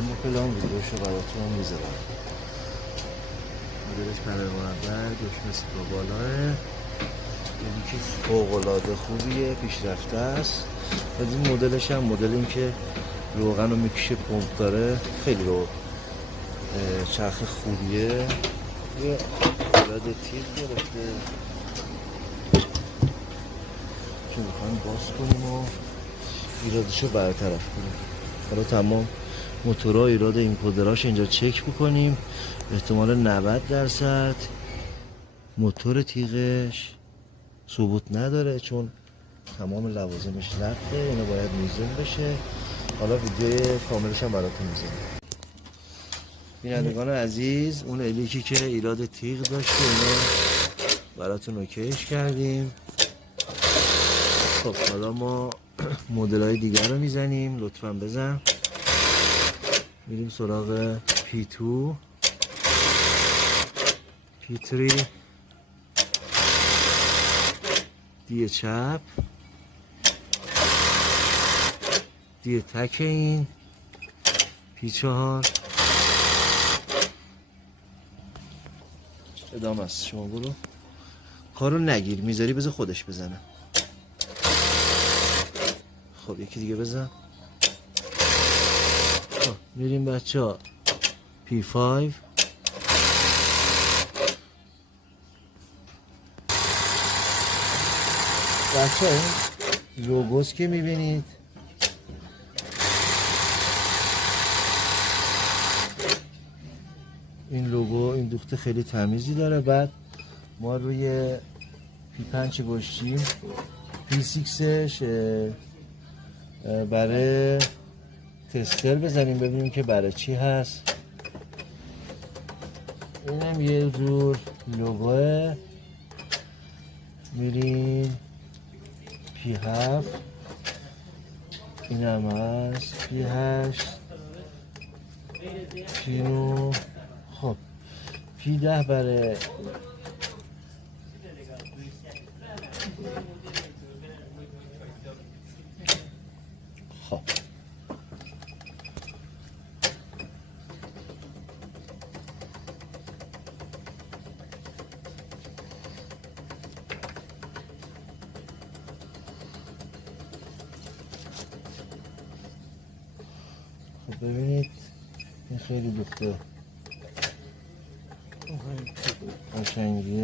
اما فلان ویدیوشو براتون میذارم. مدلش پنل مربع، دکمه سیپا بالاه، یعنی که فوق‌العاده خوبیه، پیشرفته است. از این مدلش هم مدل این که روغن رو میکشه، پمپ داره، خیلی رو چرخ خوبیه. یه ایراد تیغ گرفته که میخوایم باز کنیم و ایرادشو برطرف کنیم. حالا تمام موتورها ایراد این کدراش اینجا چک بکنیم. احتمال 90% موتور تیغش ثبوت نداره چون تمام لوازمش رفته، اینو باید میزون بشه. حالا ویدیو کاملش هم براتون میذارم. بینندگان عزیز، اون الیکی که ایراد تیغ داشته اینو براتون اوکیش کردیم. خب حالا ما مدل های دیگر رو میزنیم. لطفا بزن. میریم سراغ P2 P3 دی چپ، دی تک، این P4 ادامه است. شما برو کارو نگیر، میذاری بذار خودش بزنه. خب یکی دیگه بزن. خب میریم بچه ها P5 بچه ها. این لوگوس که میبینید این لوگو، این دوخته خیلی تمیزی داره. بعد ما روی P5 گوشتیم، P6ش برای تستر بزنیم ببینیم که برای چی هست. اینم یه جور لوگوه. میریم P7 اینم هست، P8 P9. خب P10 برای خب ببینید این خیلی دوخته قشنگیه.